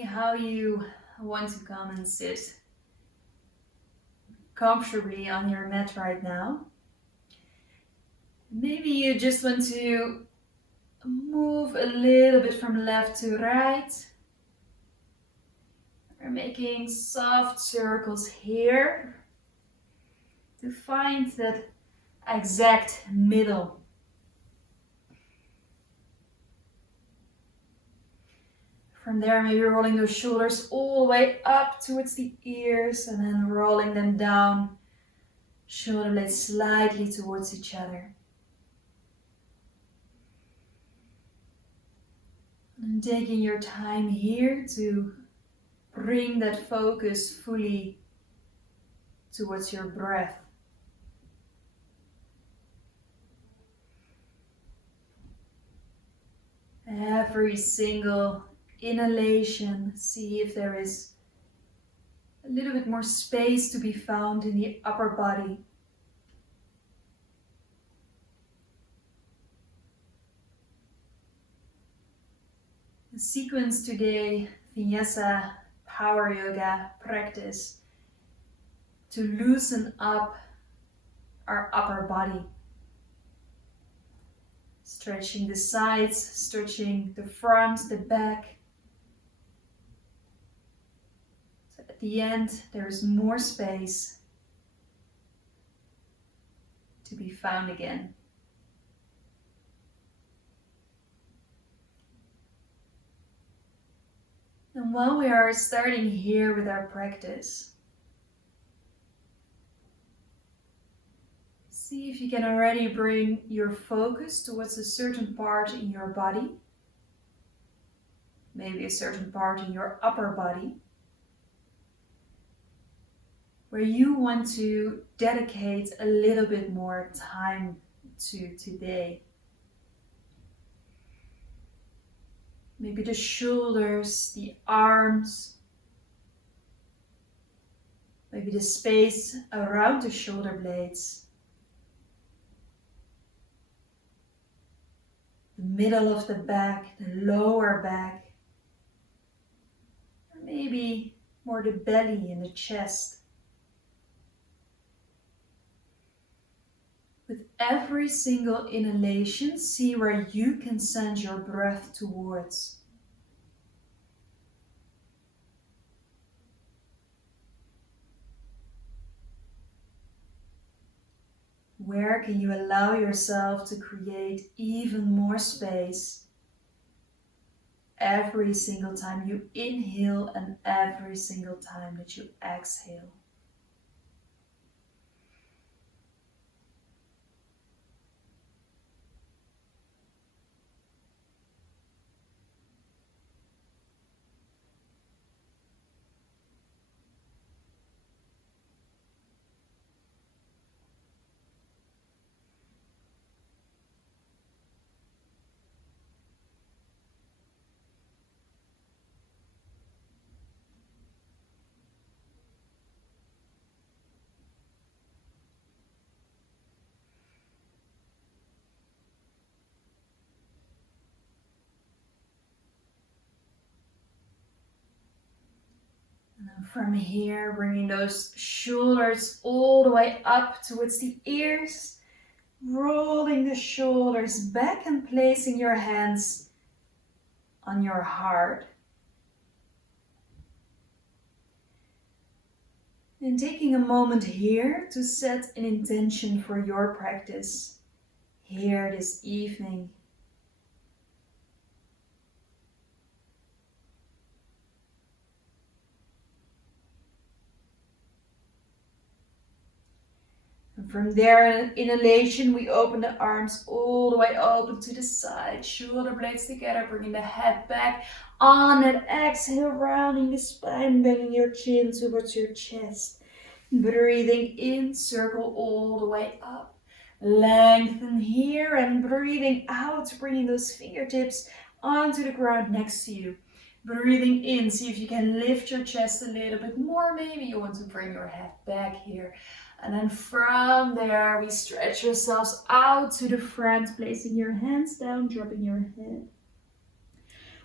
How you want to come and sit comfortably on your mat right now. Maybe you just want to move a little bit from left to right. We're making soft circles here to find that exact middle. From there, maybe rolling those shoulders all the way up towards the ears and then rolling them down, shoulder blades slightly towards each other. And taking your time here to bring that focus fully towards your breath. Every single inhalation, see if there is a little bit more space to be found in the upper body. The sequence today, Vinyasa power yoga practice to loosen up our upper body. Stretching the sides, stretching the front, the back. So at the end, there is more space to be found again. And while we are starting here with our practice, see if you can already bring your focus towards a certain part in your body, maybe a certain part in your upper body, where you want to dedicate a little bit more time to today. Maybe the shoulders, the arms, maybe the space around the shoulder blades, the middle of the back, the lower back, or maybe more the belly and the chest. With every single inhalation, see where you can send your breath towards. Where can you allow yourself to create even more space every single time you inhale and every single time that you exhale? And from here, bringing those shoulders all the way up towards the ears, rolling the shoulders back and placing your hands on your heart. And taking a moment here to set an intention for your practice here this evening. And from there, inhalation, we open the arms all the way open to the side, shoulder blades together, bringing the head back. On an exhale, rounding the spine, bending your chin towards your chest. Breathing in, circle all the way up. Lengthen here and breathing out, bringing those fingertips onto the ground next to you. Breathing in, see if you can lift your chest a little bit more. Maybe you want to bring your head back here. And then from there, we stretch ourselves out to the front, placing your hands down, dropping your head.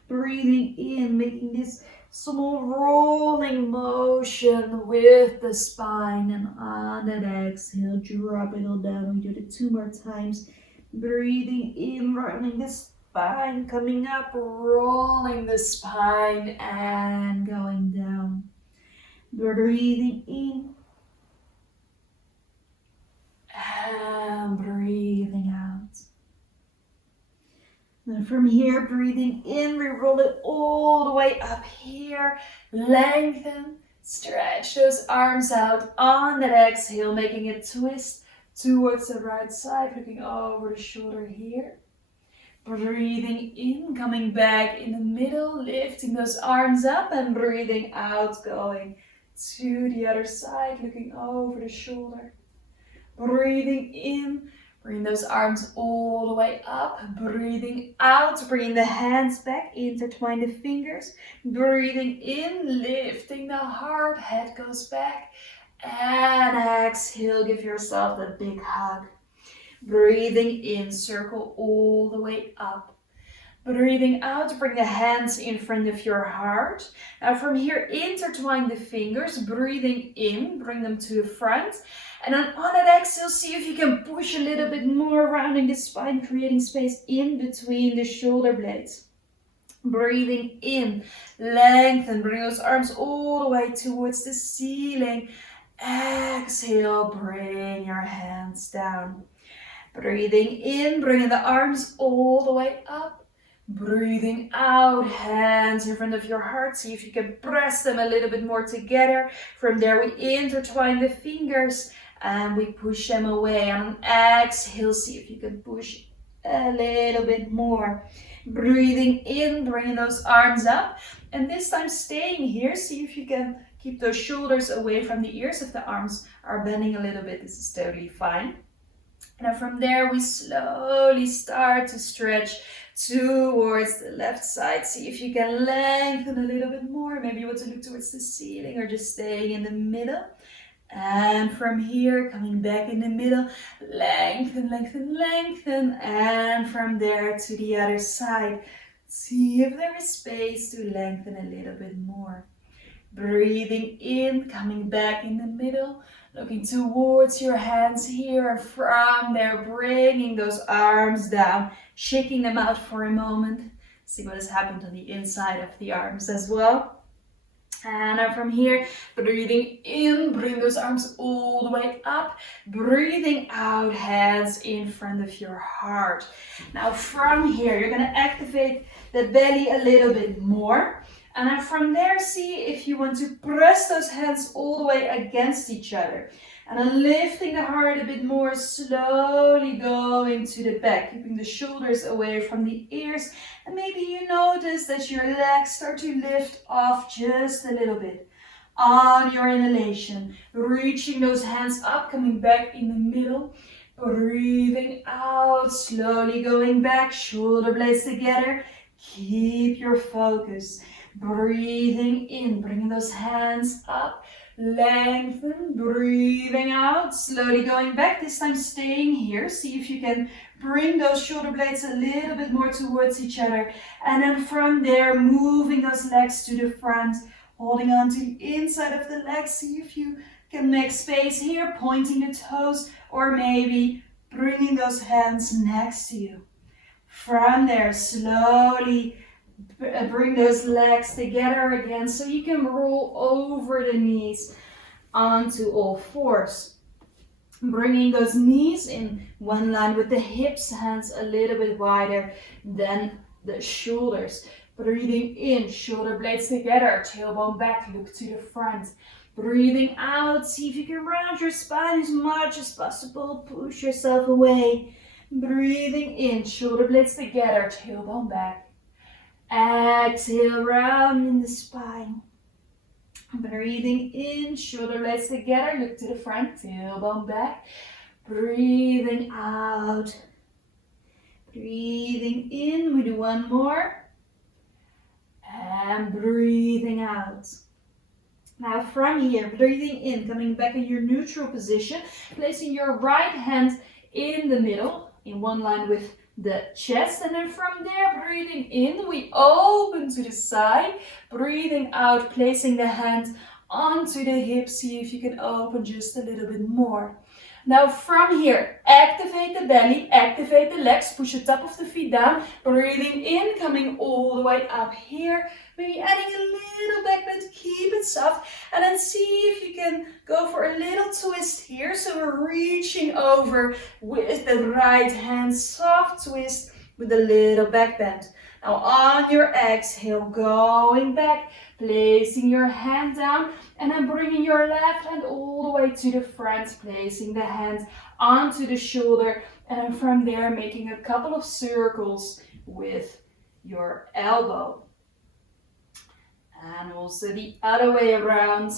Breathing in, making this Small rolling motion with the spine, and on that exhale, drop it all down. We do it 2 more times. Breathing in, rolling the spine, coming up, rolling the spine, and going down. Breathing in, and breathing out. Then from here, breathing in, we roll it all the way up here. Lengthen, stretch those arms out on that exhale, making a twist towards the right side, looking over the shoulder here. Breathing in, coming back in the middle, lifting those arms up, and breathing out, going to the other side, looking over the shoulder. Breathing in, bring those arms all the way up. Breathing out, bringing the hands back, intertwine the fingers. Breathing in, lifting the heart, head goes back. And exhale, give yourself a big hug. Breathing in, circle all the way up. Breathing out, bring the hands in front of your heart. Now from here, intertwine the fingers. Breathing in, bring them to the front. And then on that exhale, see if you can push a little bit more, rounding the spine, creating space in between the shoulder blades. Breathing in, lengthen, bring those arms all the way towards the ceiling. Exhale, bring your hands down. Breathing in, bringing the arms all the way up. Breathing out, hands in front of your heart. See if you can press them a little bit more together. From there, we intertwine the fingers and we push them away. And on exhale, see if you can push a little bit more. Breathing in, bringing those arms up. And this time staying here, see if you can keep those shoulders away from the ears. If the arms are bending a little bit, this is totally fine. And then from there, we slowly start to stretch towards the left side. See if you can lengthen a little bit more. Maybe you want to look towards the ceiling or just staying in the middle. And from here, coming back in the middle, lengthen, lengthen, lengthen. And from there to the other side. See if there is space to lengthen a little bit more. Breathing in, coming back in the middle, looking towards your hands here, and from there bringing those arms down, shaking them out for a moment. See what has happened on the inside of the arms as well. And now from here, breathing in, bring those arms all the way up. Breathing out, hands in front of your heart. Now from here, you're going to activate the belly a little bit more. And then from there, see if you want to press those hands all the way against each other. And then lifting the heart a bit more, slowly going to the back, keeping the shoulders away from the ears. And maybe you notice that your legs start to lift off just a little bit. On your inhalation, reaching those hands up, coming back in the middle. Breathing out, slowly going back, shoulder blades together. Keep your focus. Breathing in, bringing those hands up, lengthen, breathing out, slowly going back, this time staying here. See if you can bring those shoulder blades a little bit more towards each other. And then from there, moving those legs to the front, holding on to the inside of the legs. See if you can make space here, pointing the toes, or maybe bringing those hands next to you. From there, slowly bring those legs together again so you can roll over the knees onto all fours. Bringing those knees in one line with the hips, hands a little bit wider than the shoulders. Breathing in, shoulder blades together, tailbone back, look to the front. Breathing out, see if you can round your spine as much as possible, push yourself away. Breathing in, shoulder blades together, tailbone back. Exhale, rounding the spine. Breathing in, shoulder blades together, look to the front, tailbone back. Breathing out. Breathing in, we do one more. And breathing out. Now from here, breathing in, coming back in your neutral position, placing your right hand in the middle, in one line with the chest, and then from there, breathing in, we open to the side, breathing out, placing the hands onto the hips. See if you can open just a little bit more. Now from here, activate the belly, activate the legs, push the top of the feet down, breathing in, coming all the way up here, maybe adding a little back bend, keep it soft, and then see if you can go for a little twist here. So we're reaching over with the right hand, soft twist with a little back bend. Now on your exhale, going back, placing your hand down, and then bringing your left hand all the way to the front, placing the hand onto the shoulder, and then from there making a couple of circles with your elbow. And also the other way around.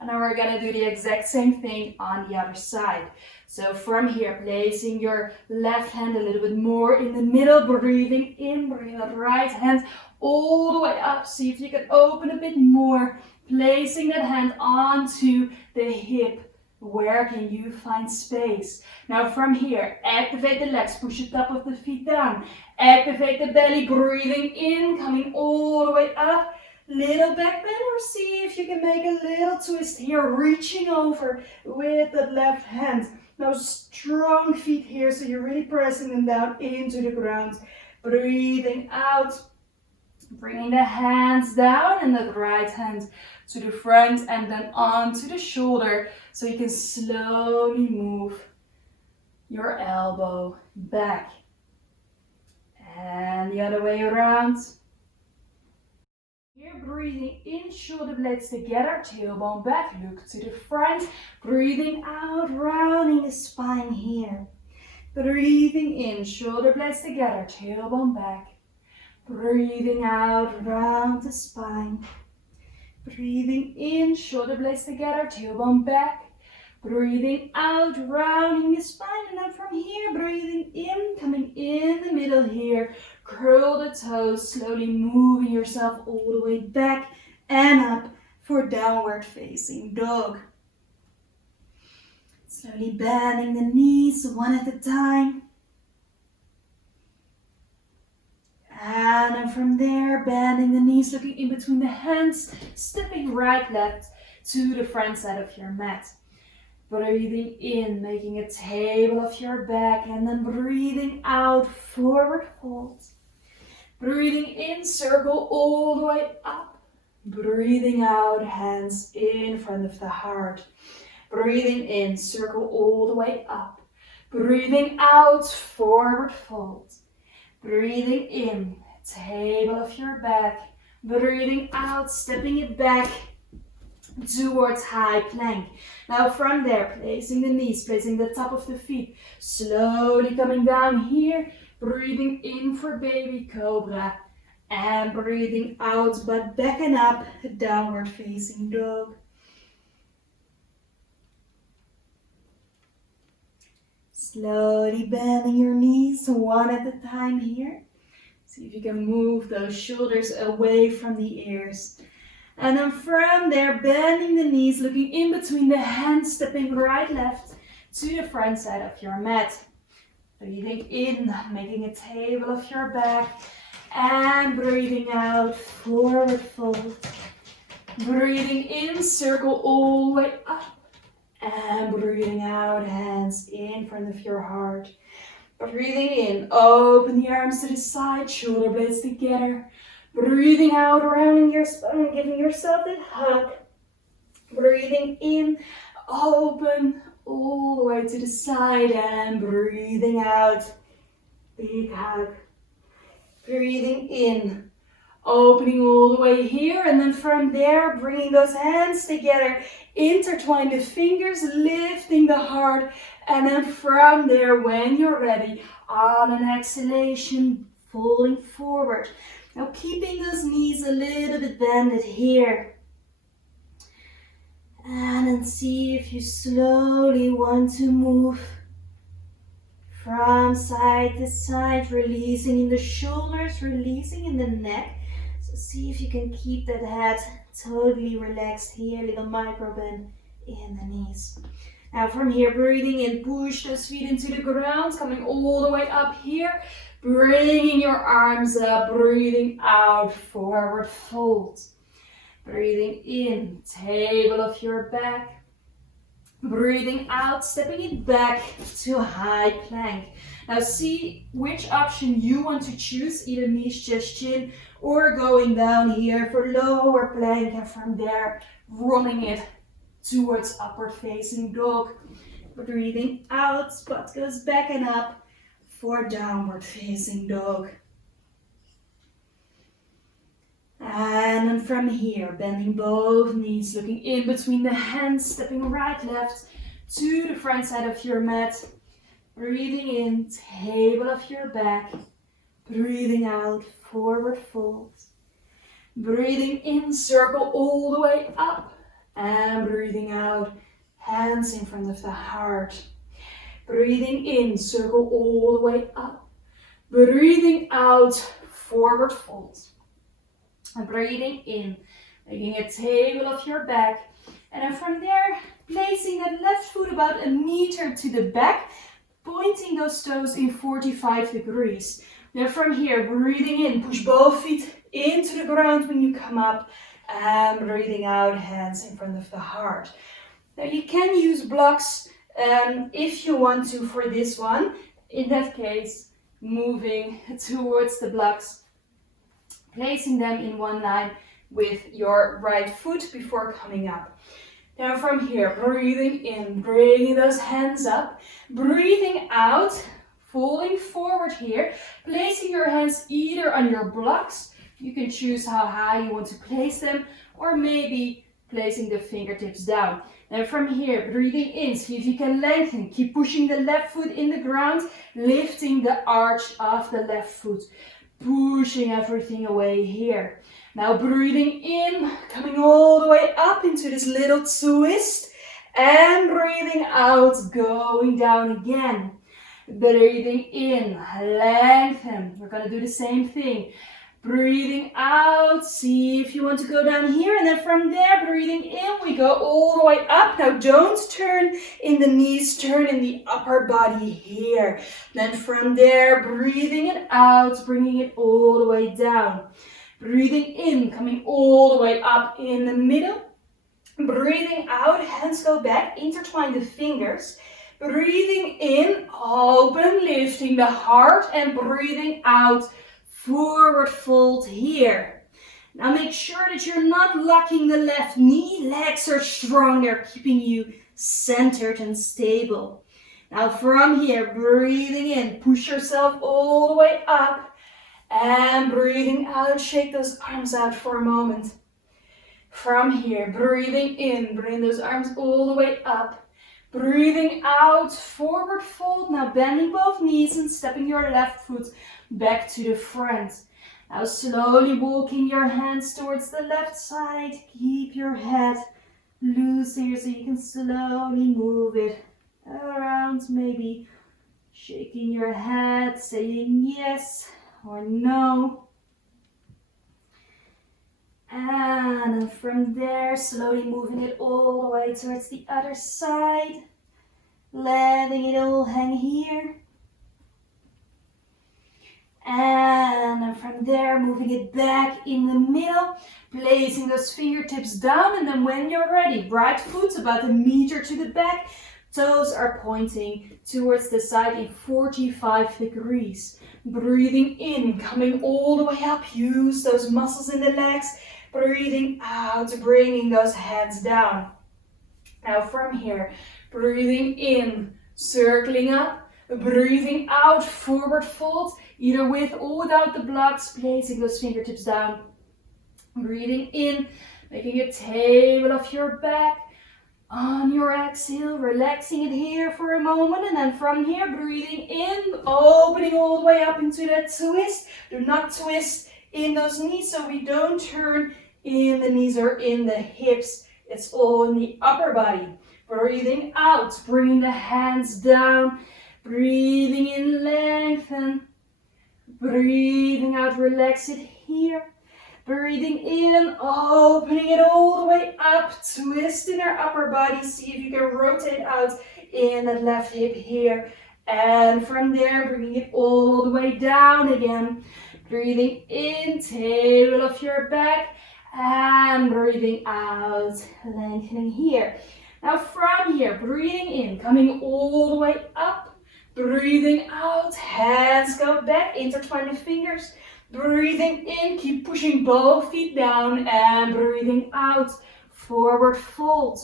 And then we're gonna do the exact same thing on the other side. So from here, placing your left hand a little bit more in the middle, breathing in, bring the right hand all the way up. See if you can open a bit more, placing that hand onto the hip. Where can you find space? Now from here, activate the legs, push the top of the feet down, activate the belly, breathing in, coming all the way up. Little back bend, or see if you can make a little twist here, reaching over with the left hand. Now strong feet here, so you're really pressing them down into the ground. Breathing out, bringing the hands down and the right hand to the front and then onto the shoulder. So you can slowly move your elbow back. And the other way around. Here, breathing in, shoulder blades together, tailbone back, look to the front. Breathing out, rounding the spine here. Breathing in, shoulder blades together, tailbone back. Breathing out, round the spine. Breathing in, shoulder blades together, tailbone back. Breathing out, rounding the spine, and then from here, breathing in, coming in the middle here. Curl the toes, slowly moving yourself all the way back and up for downward facing dog. Slowly bending the knees one at a time. And then from there, bending the knees, looking in between the hands, stepping right, left to the front side of your mat. Breathing in, making a table of your back, and then breathing out, forward fold. Breathing in, circle all the way up. Breathing out, hands in front of the heart. Breathing in, circle all the way up. Breathing out, forward fold. Breathing in, table of your back. Breathing out, stepping it back towards high plank. Now from there, placing the knees, placing the top of the feet, slowly coming down here, breathing in for baby cobra, and breathing out, but back and up, downward facing dog. Slowly bending your knees one at a time here. See if you can move those shoulders away from the ears. And then from there, bending the knees, looking in between the hands, stepping right, left to the front side of your mat. Breathing in, making a table of your back. And breathing out, forward fold. Breathing in, circle all the way up. And breathing out, hands in front of your heart. Breathing in, open the arms to the side, shoulder blades together. Breathing out, rounding your spine, giving yourself that hug. Breathing in, open all the way to the side, and breathing out, big hug. Breathing in, opening all the way here, and then from there, bringing those hands together, intertwine the fingers, lifting the heart, and then from there, when you're ready, on an exhalation, falling forward. Now keeping those knees a little bit bended here. And then see if you slowly want to move from side to side, releasing in the shoulders, releasing in the neck. So see if you can keep that head totally relaxed here, little micro bend in the knees. Now from here, breathing in, push those feet into the ground, coming all the way up here. Bringing your arms up, breathing out, forward fold. Breathing in, table of your back. Breathing out, stepping it back to high plank. Now see which option you want to choose, either knees, chest, chin, or going down here for lower plank, and from there, rolling it towards upward facing dog. Breathing out, butt goes back and up for downward facing dog. And then from here, bending both knees, looking in between the hands, stepping right, left to the front side of your mat. Breathing in, table of your back. Breathing out, forward fold. Breathing in, circle all the way up. And breathing out, hands in front of the heart. Breathing in, circle all the way up. Breathing out, forward fold. And breathing in, making a table of your back. And then from there, placing that left foot about a meter to the back, pointing those toes in 45 degrees. Then from here, breathing in, push both feet into the ground when you come up. And breathing out, hands in front of the heart. Now you can use blocks if you want to for this one. In that case, moving towards the blocks, placing them in one line with your right foot before coming up. Now from here, breathing in, bringing those hands up, breathing out, falling forward here, placing your hands either on your blocks. You can choose how high you want to place them, or maybe placing the fingertips down. And from here, breathing in, see if you can lengthen. Keep pushing the left foot in the ground, lifting the arch of the left foot, pushing everything away here. Now breathing in, coming all the way up into this little twist, and breathing out, going down again. Breathing in, lengthen. We're gonna do the same thing. Breathing out, see if you want to go down here, and then from there, breathing in, we go all the way up. Now don't turn in the knees, turn in the upper body here. Then from there, breathing it out, bringing it all the way down. Breathing in, coming all the way up in the middle. Breathing out, hands go back, intertwine the fingers. Breathing in, open, lifting the heart, and breathing out, forward fold here. Now make sure that you're not locking the left knee. Legs are strong, they're keeping you centered and stable. Now from here, breathing in, push yourself all the way up. And breathing out, shake those arms out for a moment. From here, breathing in, bring those arms all the way up. Breathing out, forward fold. Now bending both knees and stepping your left foot back to the front. Now slowly walking your hands towards the left side. Keep your head loose here so you can slowly move it around. Maybe shaking your head, saying yes or no. And from there, slowly moving it all the way towards the other side. Letting it all hang here. And from there, moving it back in the middle, placing those fingertips down, and then when you're ready, right foot about a meter to the back, toes are pointing towards the side in 45 degrees. Breathing in, coming all the way up, use those muscles in the legs. Breathing out, bringing those hands down. Now from here, breathing in, circling up, breathing out, forward fold, either with or without the blocks, placing those fingertips down. Breathing in, making a table of your back. On your exhale, relaxing it here for a moment, and then from here, breathing in, opening all the way up into that twist. Do not twist in those knees so we don't turn in the knees or in the hips. It's all in the upper body. Breathing out, bringing the hands down. Breathing in, lengthen. Breathing out, relax it here. Breathing in, opening it all the way up, twisting our upper body. See if you can rotate out in that left hip here. And from there, bringing it all the way down again. Breathing in, tail of your back. And breathing out, lengthening here. Now from here, breathing in, coming all the way up. Breathing out, hands go back, intertwine the fingers. Breathing in, keep pushing both feet down, and breathing out, forward fold.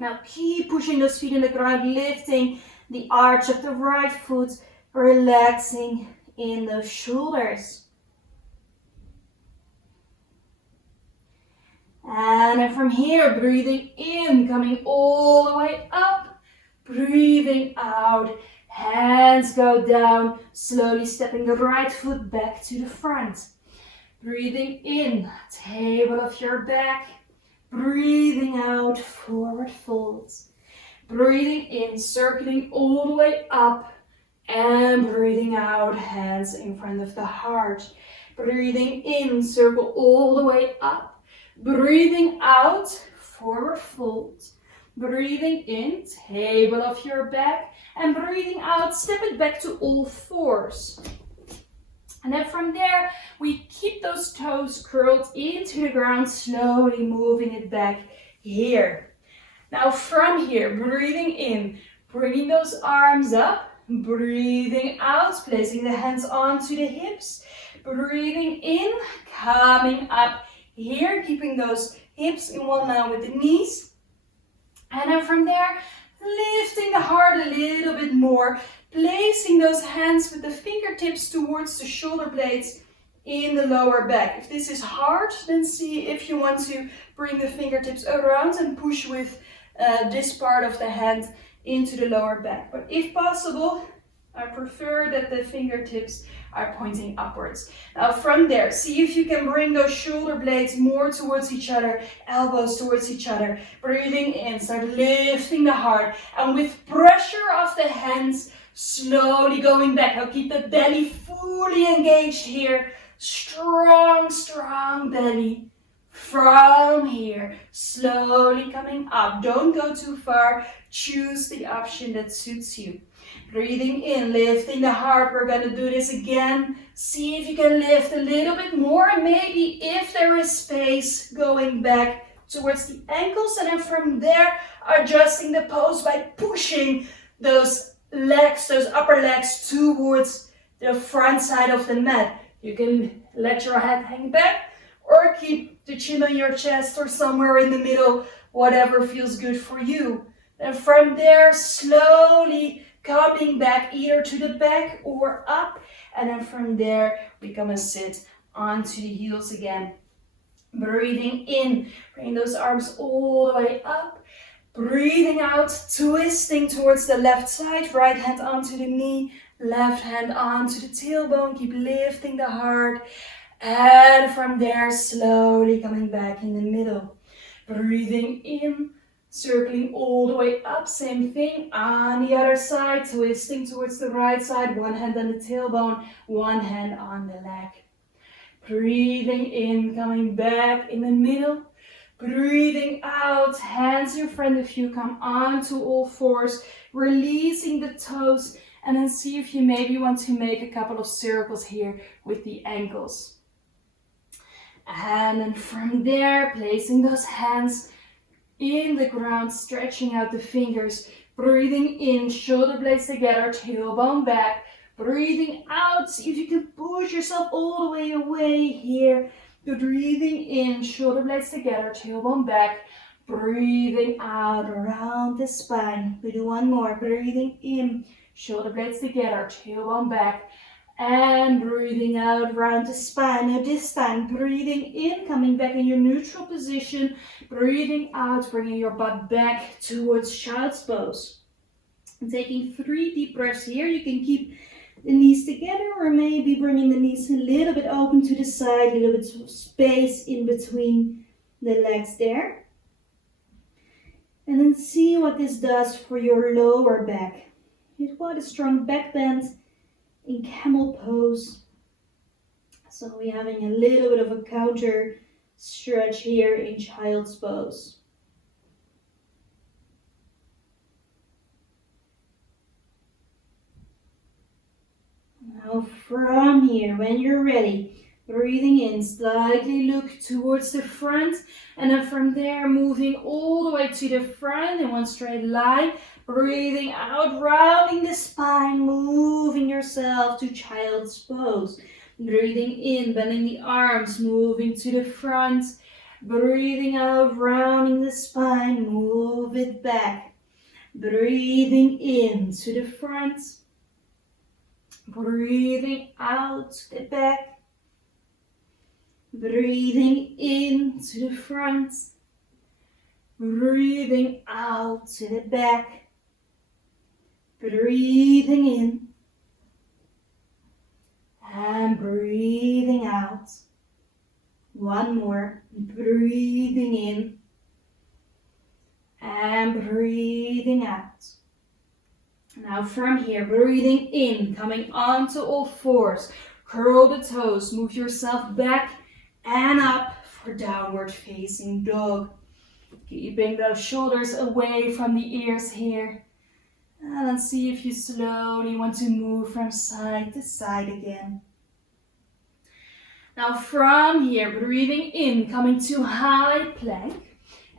Now keep pushing those feet in the ground, lifting the arch of the right foot, relaxing in those shoulders. And then from here, breathing in, coming all the way up, breathing out, hands go down, slowly stepping the right foot back to the front. Breathing in, table of your back, breathing out, forward folds. Breathing in, circling all the way up, and breathing out, hands in front of the heart. Breathing in, circle all the way up. Breathing out, forward fold. Breathing in, table of your back. And breathing out, step it back to all fours. And then from there, we keep those toes curled into the ground, slowly moving it back here. Now from here, breathing in, bringing those arms up. Breathing out, placing the hands onto the hips. Breathing in, coming up here, keeping those hips in one line with the knees. And then from there, lifting the heart a little bit more, placing those hands with the fingertips towards the shoulder blades in the lower back. If this is hard, then see if you want to bring the fingertips around and push with this part of the hand into the lower back. But if possible, I prefer that the fingertips are pointing upwards. Now from there, see if you can bring those shoulder blades more towards each other, elbows towards each other. Breathing in, start lifting the heart, and with pressure of the hands, slowly going back. Now keep the belly fully engaged here. Strong, strong belly. From here, slowly coming up. Don't go too far. Choose the option that suits you. Breathing in, lifting the heart. We're going to do this again. See if you can lift a little bit more. And maybe if there is space, going back towards the ankles. And then from there, adjusting the pose by pushing those legs, those upper legs towards the front side of the mat. You can let your head hang back or keep the chin on your chest or somewhere in the middle, whatever feels good for you. And from there, slowly coming back either to the back or up. And then from there, we come and sit onto the heels again. Breathing in, bring those arms all the way up. Breathing out, twisting towards the left side, right hand onto the knee, left hand onto the tailbone. Keep lifting the heart. And from there, slowly coming back in the middle. Breathing in, circling all the way up. Same thing on the other side, twisting towards the right side. One hand on the tailbone, one hand on the leg. Breathing in, coming back in the middle. Breathing out, hands in front of you, come onto all fours, releasing the toes, and then see if you maybe want to make a couple of circles here with the ankles. And then from there, placing those hands in the ground, stretching out the fingers, breathing in, shoulder blades together, tailbone back, breathing out, see if you can push yourself all the way away here. Breathing in, shoulder blades together, tailbone back, breathing out around the spine. We do one more, breathing in, shoulder blades together, tailbone back, and breathing out around the spine. Now this time, breathing in, coming back in your neutral position, breathing out, bringing your butt back towards child's pose. And taking 3 deep breaths here. You can keep the knees together or maybe bringing the knees a little bit open to the side, a little bit of space in between the legs there. And then see what this does for your lower back. You've got a strong back bend in camel pose. So we're having a little bit of a counter stretch here in child's pose. Now from here, when you're ready, breathing in, slightly look towards the front, and then from there, moving all the way to the front in one straight line. Breathing out, rounding the spine, moving yourself to child's pose. Breathing in, bending the arms, moving to the front. Breathing out, rounding the spine, move it back. Breathing in to the front. Breathing out to the back. Breathing in to the front. Breathing out to the back. Breathing in. And breathing out. One more. Breathing in. And breathing out. Now from here, breathing in, coming onto all fours. Curl the toes, move yourself back and up for downward facing dog. Keeping those shoulders away from the ears here. And let's see if you slowly want to move from side to side again. Now from here, breathing in, coming to high plank.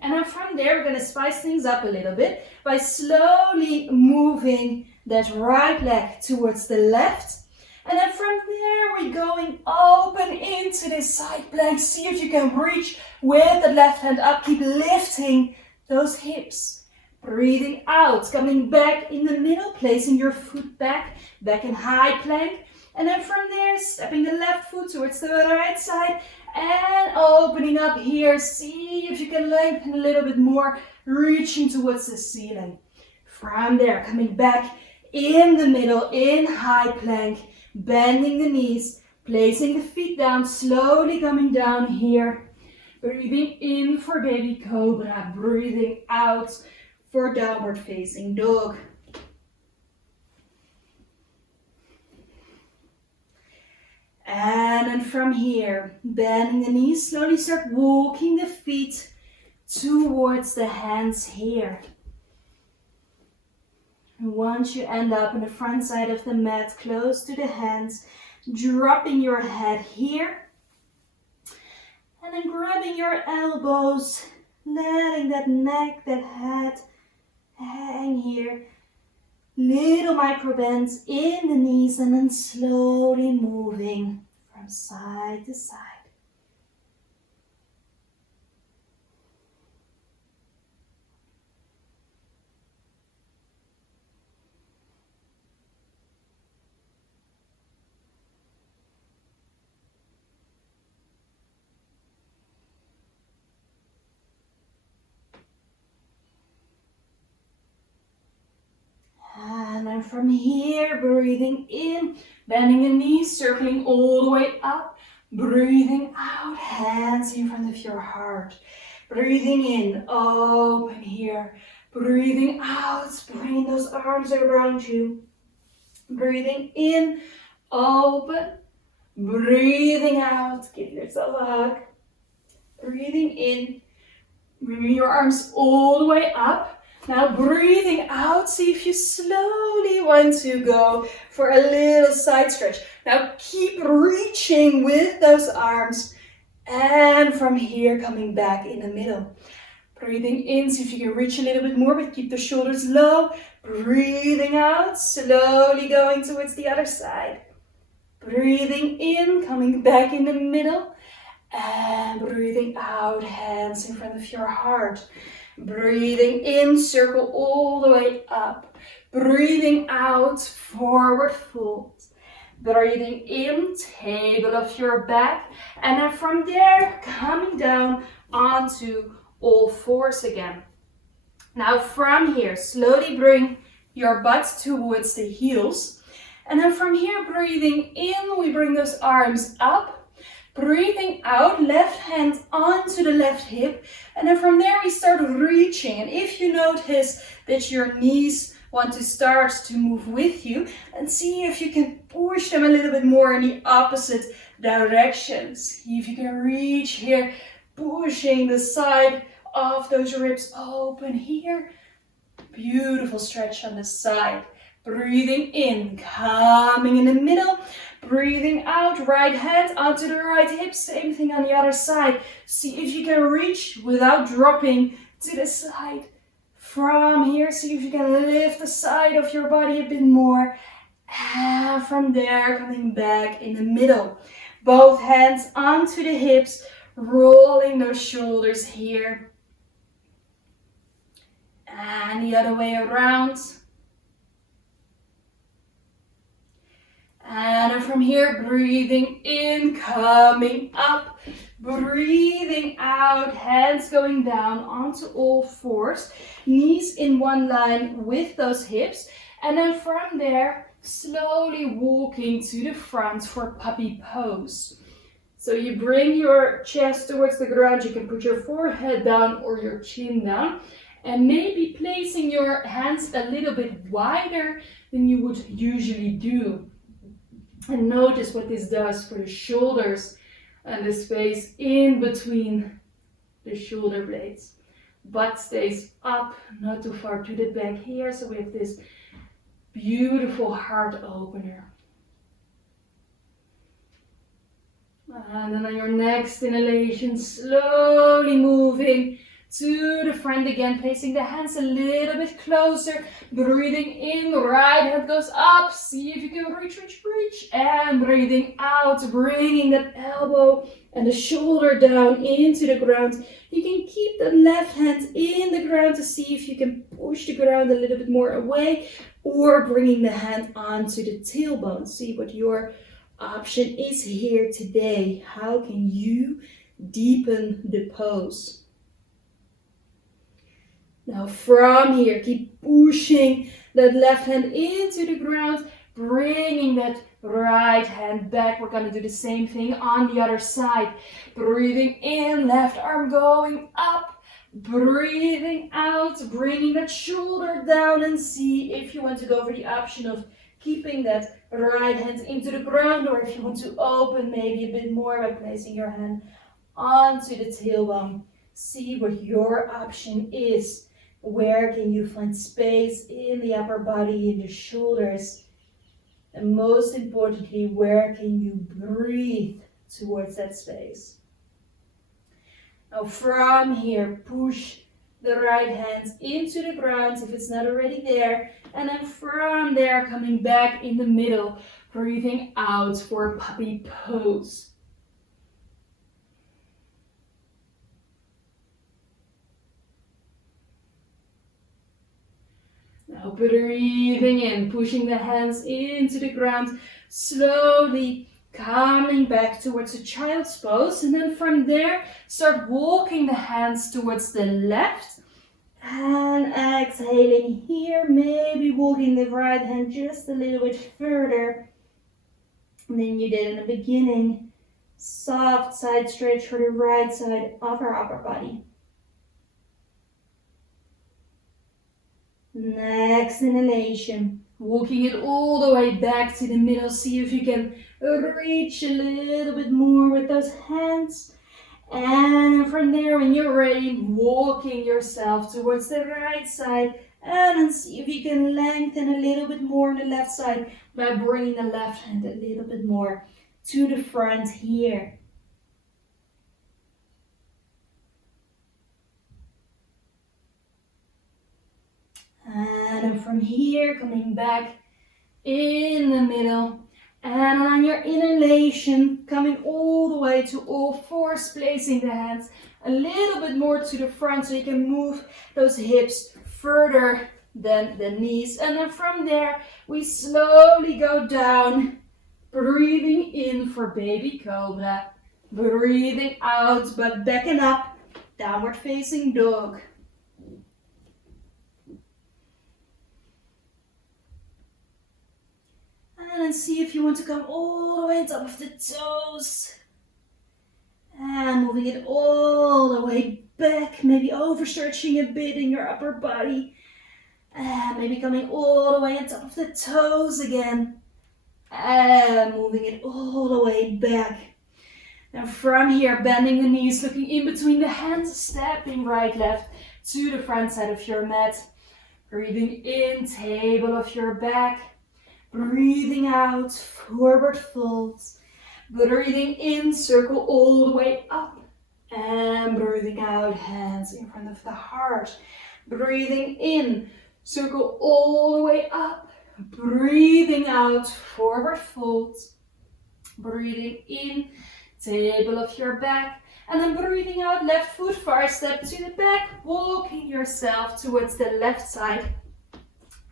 And then from there, we're going to spice things up a little bit by slowly moving that right leg towards the left. And then from there, we're going open into this side plank. See if you can reach with the left hand up. Keep lifting those hips. Breathing out, coming back in the middle, placing your foot back in high plank. And then from there, stepping the left foot towards the right side and opening up here. See if you can lengthen a little bit more, reaching towards the ceiling. From there, coming back in the middle, in high plank, bending the knees, placing the feet down, slowly coming down here. Breathing in for baby cobra, breathing out for downward facing dog. And then from here, bending the knees, slowly start walking the feet towards the hands here. And once you end up on the front side of the mat, close to the hands, dropping your head here. And then grabbing your elbows, letting that neck, that head hang here. Little micro bends in the knees and then slowly moving from side to side. And then from here, breathing in, bending the knees, circling all the way up. Breathing out, hands in front of your heart. Breathing in, open here. Breathing out, bringing those arms around you. Breathing in, open. Breathing out, give yourself a hug. Breathing in, bringing your arms all the way up. Now breathing out, see if you slowly want to go for a little side stretch. Now keep reaching with those arms. And from here, coming back in the middle. Breathing in, see if you can reach a little bit more, but keep the shoulders low. Breathing out, slowly going towards the other side. Breathing in, coming back in the middle. And breathing out, hands in front of your heart. Breathing in, circle all the way up. Breathing out, forward fold. Breathing in, table of your back. And then from there, coming down onto all fours again. Now from here, slowly bring your butt towards the heels. And then from here, breathing in, we bring those arms up. Breathing out, left hand onto the left hip. And then from there we start reaching. And if you notice that your knees want to start to move with you, and see if you can push them a little bit more in the opposite direction. See if you can reach here, pushing the side of those ribs open here. Beautiful stretch on the side. Breathing in, coming in the middle. Breathing out, right hand onto the right hip. Same thing on the other side. See if you can reach without dropping to the side. From here, see if you can lift the side of your body a bit more. And from there, coming back in the middle. Both hands onto the hips, rolling those shoulders here. And the other way around. And from here, breathing in, coming up, breathing out, hands going down onto all fours, knees in one line with those hips, and then from there, slowly walking to the front for puppy pose. So you bring your chest towards the ground, you can put your forehead down or your chin down, and maybe placing your hands a little bit wider than you would usually do. And notice what this does for the shoulders and the space in between the shoulder blades. Butt stays up, not too far to the back here. So we have this beautiful heart opener. And then on your next inhalation, slowly moving to the front again, placing the hands a little bit closer, breathing in, right hand goes up, see if you can reach, and breathing out, bringing that elbow and the shoulder down into the ground. You can keep the left hand in the ground to see if you can push the ground a little bit more away, or bringing the hand onto the tailbone. See what your option is here today. How can you deepen the pose? Now from here, keep pushing that left hand into the ground, bringing that right hand back. We're going to do the same thing on the other side. Breathing in, left arm going up. Breathing out, bringing that shoulder down, and see if you want to go for the option of keeping that right hand into the ground, or if you want to open maybe a bit more by placing your hand onto the tailbone. See what your option is. Where can you find space in the upper body, in the shoulders? And most importantly, where can you breathe towards that space? Now from here, push the right hand into the ground if it's not already there. And then from there, coming back in the middle, breathing out for puppy pose. Now breathing in, pushing the hands into the ground, slowly coming back towards a child's pose. And then from there, start walking the hands towards the left. And exhaling here, maybe walking the right hand just a little bit further than you did in the beginning. Soft side stretch for the right side of our upper body. Next inhalation, walking it all the way back to the middle. See if you can reach a little bit more with those hands. And from there, when you're ready, walking yourself towards the right side. And then see if you can lengthen a little bit more on the left side by bringing the left hand a little bit more to the front here. And then from here, coming back in the middle. And on your inhalation, coming all the way to all fours, placing the hands a little bit more to the front so you can move those hips further than the knees. And then from there, we slowly go down, breathing in for baby cobra, breathing out, but backing up, downward facing dog. And then see if you want to come all the way on top of the toes. And moving it all the way back, maybe overstretching a bit in your upper body. And maybe coming all the way on top of the toes again. And moving it all the way back. Now from here, bending the knees, looking in between the hands, stepping right, left to the front side of your mat. Breathing in, table of your back. Breathing out, forward folds. Breathing in, circle all the way up. And breathing out, hands in front of the heart. Breathing in, circle all the way up. Breathing out, forward folds. Breathing in, table of your back. And then breathing out, left foot far step to the back. Walking yourself towards the left side.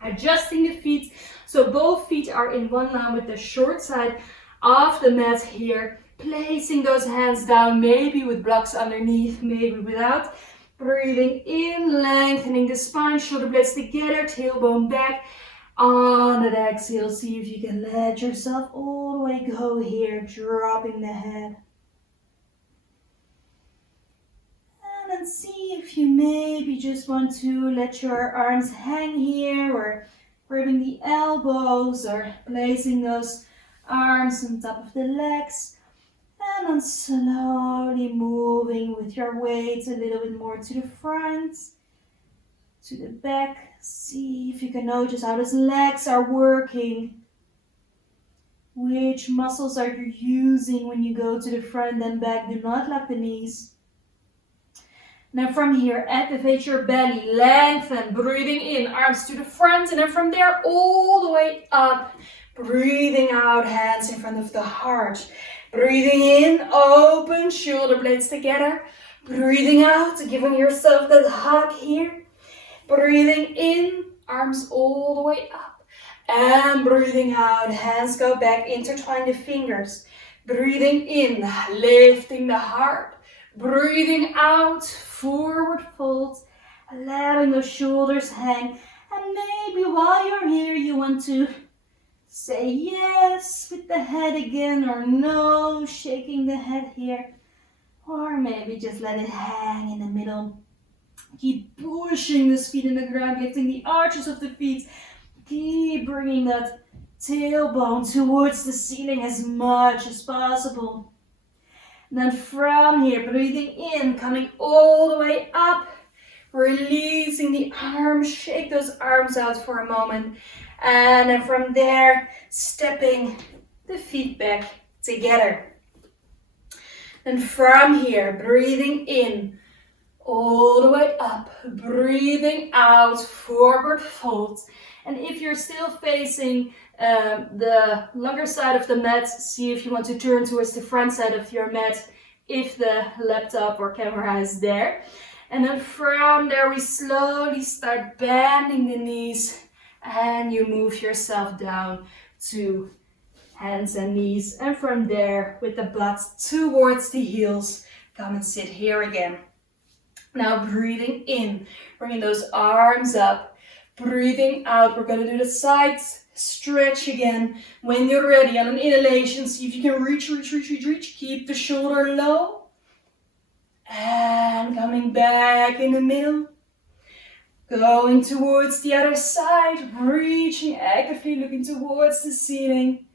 Adjusting the feet, so both feet are in one line with the short side of the mat here. Placing those hands down, maybe with blocks underneath, maybe without. Breathing in, lengthening the spine, shoulder blades together, tailbone back. On that exhale, see if you can let yourself all the way go here, dropping the head. And then see if you maybe just want to let your arms hang here, or grabbing the elbows, or placing those arms on top of the legs. And then slowly moving with your weight a little bit more to the front, to the back. See if you can notice how those legs are working. Which muscles are you using when you go to the front and back? Do not lock the knees. Now from here, activate your belly, lengthen, breathing in, arms to the front, and then from there all the way up. Breathing out, hands in front of the heart. Breathing in, open, shoulder blades together. Breathing out, giving yourself that hug here. Breathing in, arms all the way up. And breathing out, hands go back, intertwine the fingers. Breathing in, lifting the heart. Breathing out, forward folds, letting those shoulders hang. And maybe while you're here, you want to say yes with the head again, or no, shaking the head here. Or maybe just let it hang in the middle. Keep pushing those feet in the ground, lifting the arches of the feet. Keep bringing that tailbone towards the ceiling as much as possible. And then from here, breathing in, coming all the way up. Releasing the arms, shake those arms out for a moment. And then from there, stepping the feet back together. And from here, breathing in, all the way up, breathing out, forward fold. And if you're still facing the longer side of the mat, see if you want to turn towards the front side of your mat if the laptop or camera is there. And then from there, we slowly start bending the knees, and you move yourself down to hands and knees. And from there, with the butt towards the heels, come and sit here again. Now breathing in, bringing those arms up. Breathing out, we're going to do the sides stretch again. When you're ready, on an inhalation, see if you can reach. Keep the shoulder low. And coming back in the middle. Going towards the other side, reaching actively, looking towards the ceiling.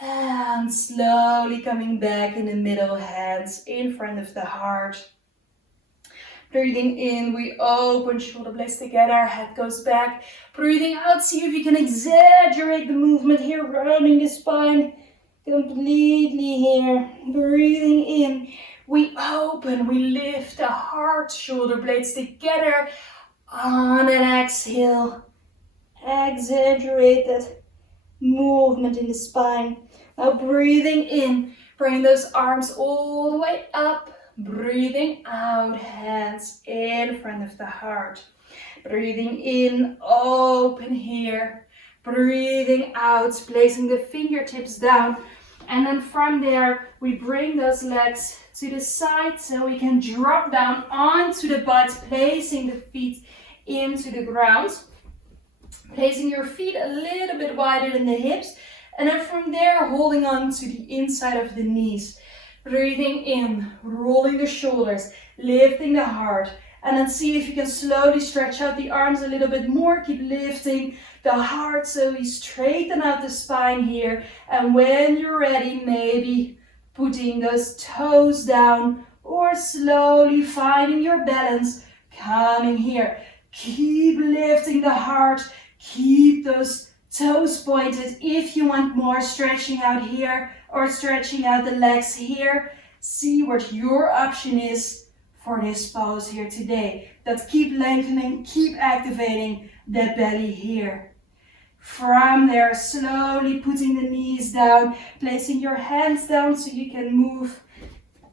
And slowly coming back in the middle, hands in front of the heart. Breathing in, we open, shoulder blades together, head goes back. Breathing out, see if you can exaggerate the movement here, rounding the spine completely here. Breathing in, we open, we lift the heart, shoulder blades together. On an exhale, exaggerate that movement in the spine. Now breathing in, bring those arms all the way up. Breathing out, hands in front of the heart. Breathing in, open here. Breathing out, placing the fingertips down. And then from there, we bring those legs to the side so we can drop down onto the butt, placing the feet into the ground. Placing your feet a little bit wider than the hips. And then from there, holding on to the inside of the knees. Breathing in, rolling the shoulders, lifting the heart, And then see if you can slowly stretch out the arms a little bit more. Keep lifting the heart so we straighten out the spine here. And when you're ready, maybe putting those toes down or slowly finding your balance, coming here. Keep lifting the heart. Keep those toes pointed. If you want more, stretching out here or stretching out the legs here. See what your option is for this pose here today. That keep lengthening, keep activating that belly here. From there, slowly putting the knees down, placing your hands down so you can move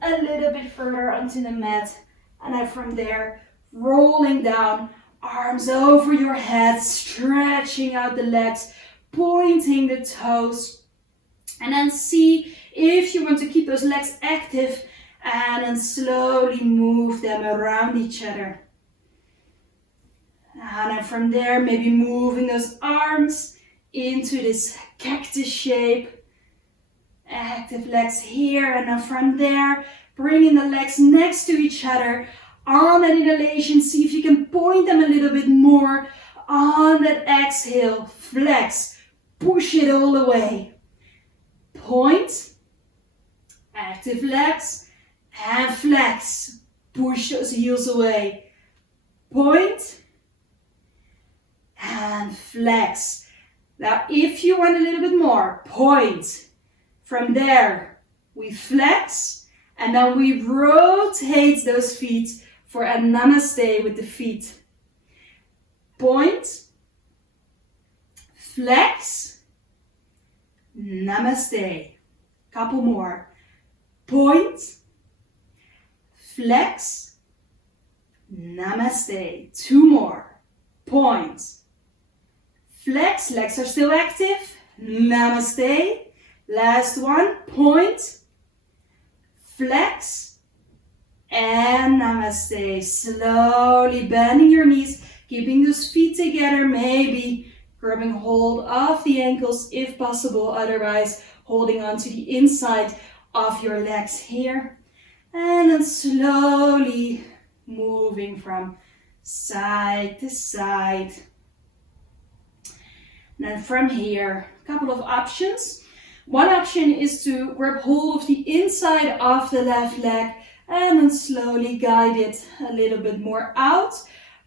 a little bit further onto the mat. And then from there, rolling down, arms over your head, stretching out the legs, pointing the toes. And then see if you want to keep those legs active, and then slowly move them around each other. And then from there, maybe moving those arms into this cactus shape. Active legs here, and then from there, bringing the legs next to each other. On that inhalation, see if you can point them a little bit more. On that exhale, flex, push it all the way. Point, active legs, and flex. Push those heels away. Point, and flex. Now, if you want a little bit more, point. From there, we flex, and then we rotate those feet for a namaste with the feet. Point, flex, namaste. Couple more. Point, flex, namaste. Two more. Point, flex, legs are still active. Namaste. Last one. Point, flex, and namaste. Slowly bending your knees, keeping those feet together, maybe grabbing hold of the ankles if possible, otherwise holding on to the inside of your legs here. And then slowly moving from side to side. And then from here, a couple of options. One option is to grab hold of the inside of the left leg and then slowly guide it a little bit more out.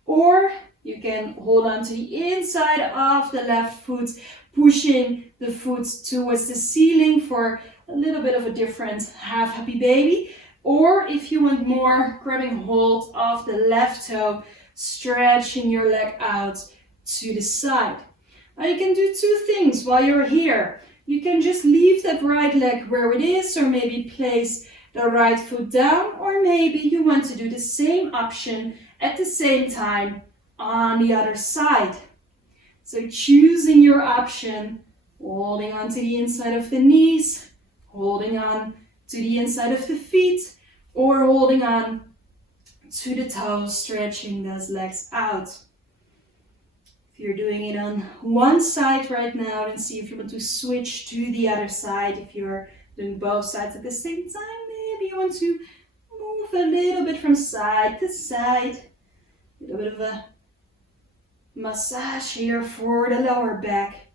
Or you can hold on to the inside of the left foot, pushing the foot towards the ceiling for a little bit of a different half happy baby. Or if you want more, grabbing hold of the left toe, stretching your leg out to the side. Now you can do two things while you're here. You can just leave that right leg where it is, or maybe place the right foot down, or maybe you want to do the same option at the same time on the other side. So choosing your option, holding on to the inside of the knees, holding on to the inside of the feet, or holding on to the toes, stretching those legs out. If you're doing it on one side right now, then see if you want to switch to the other side. If you're doing both sides at the same time, maybe you want to move a little bit from side to side. A little bit of a massage here for the lower back.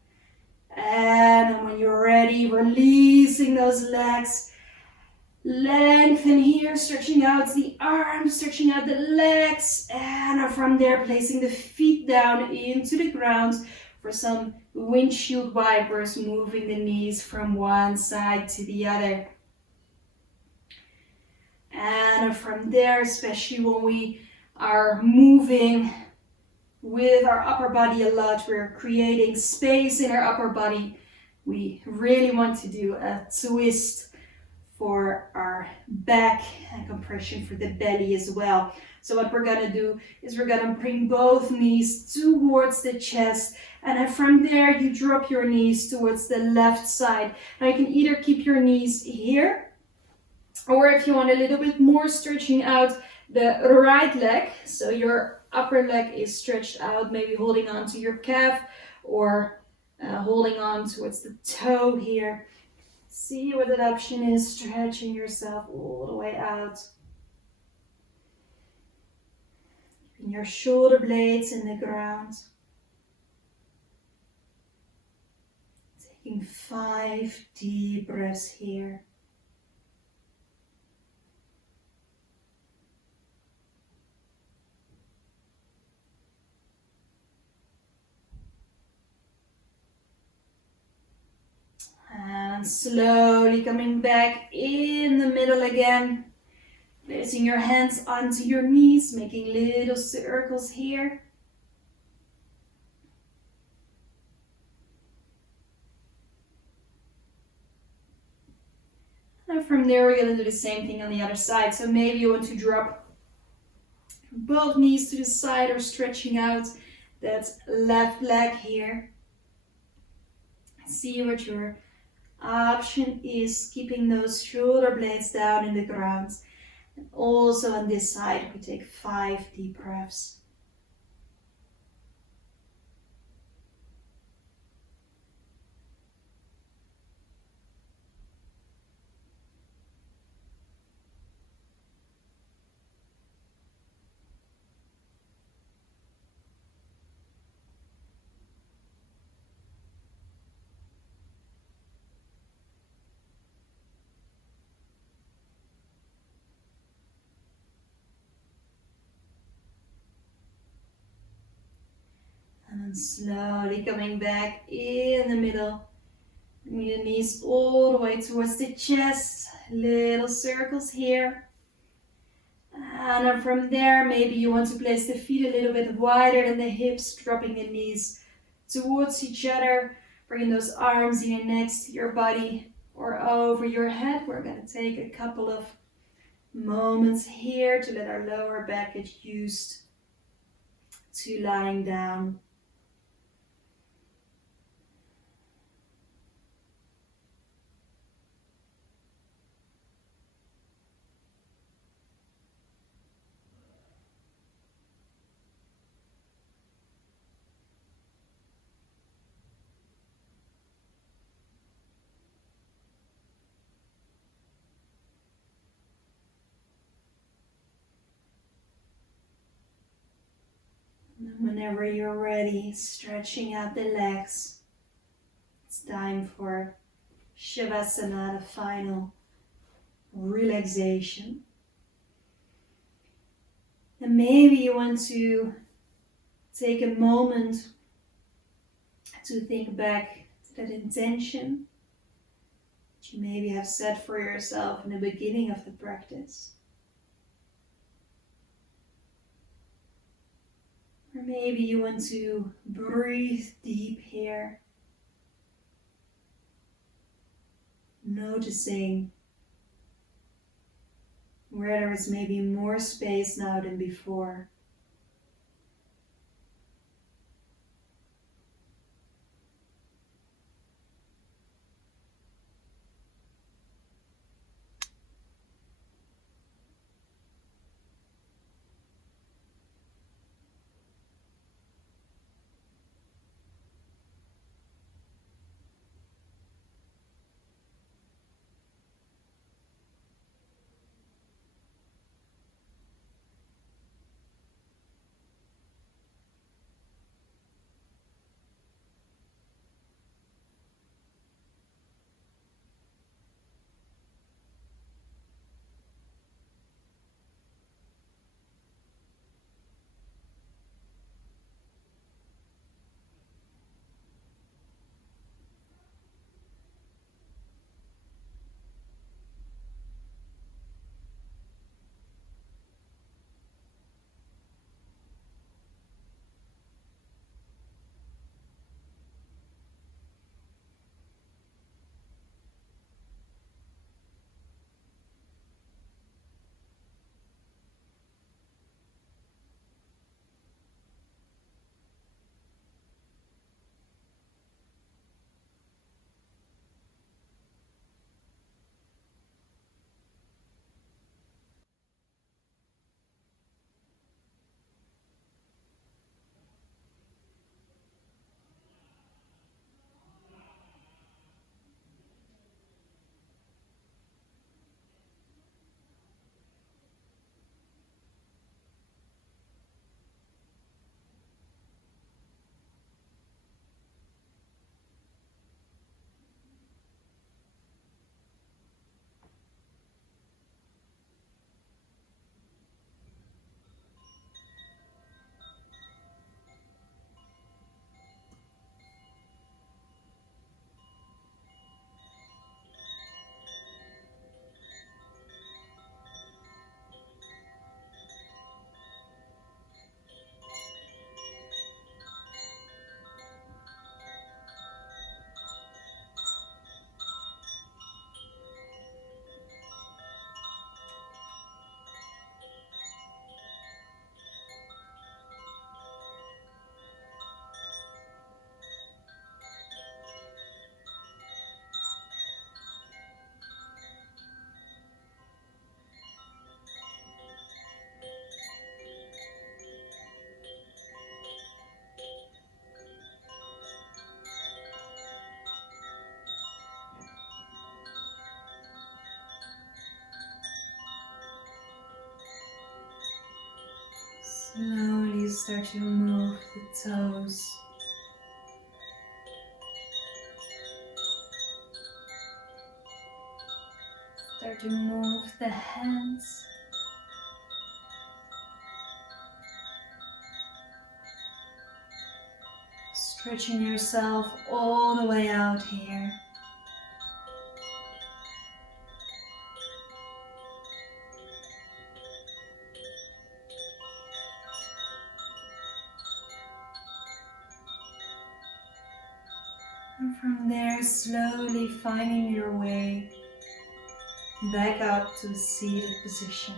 And when you're ready, releasing those legs. Lengthen here, stretching out the arms, stretching out the legs, and from there placing the feet down into the ground for some windshield wipers, moving the knees from one side to the other. And from there, especially when we are moving with our upper body a lot, we're creating space in our upper body. We really want to do a twist for our back and compression for the belly as well. So what we're gonna do is we're gonna bring both knees towards the chest, and then from there you drop your knees towards the left side. Now you can either keep your knees here, or if you want a little bit more, stretching out the right leg, so your upper leg is stretched out, maybe holding on to your calf or holding on towards the toe here. See what that option is, stretching yourself all the way out. And your shoulder blades in the ground. Taking 5 deep breaths here. And slowly coming back in the middle again. Placing your hands onto your knees, making little circles here. And from there, we're going to do the same thing on the other side. So maybe you want to drop both knees to the side or stretching out that left leg here. See what your option is, keeping those shoulder blades down in the ground. And also on this side, we take 5 deep breaths. And then slowly coming back in the middle. Bring the knees all the way towards the chest. Little circles here. And then from there, maybe you want to place the feet a little bit wider than the hips, dropping the knees towards each other. Bringing those arms in next to your body or over your head. We're going to take a couple of moments here to let our lower back get used to lying down. Whenever you're ready, stretching out the legs. It's time for Shavasana, the final relaxation. And maybe you want to take a moment to think back to that intention that you maybe have set for yourself in the beginning of the practice. Or maybe you want to breathe deep here, noticing where there is maybe more space now than before. Slowly start to move the toes. Start to move the hands. Stretching yourself all the way out here. And from there, slowly finding your way back up to the seated position.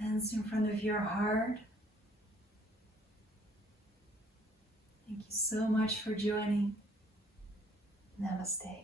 Hands in front of your heart. Thank you so much for joining. Namaste.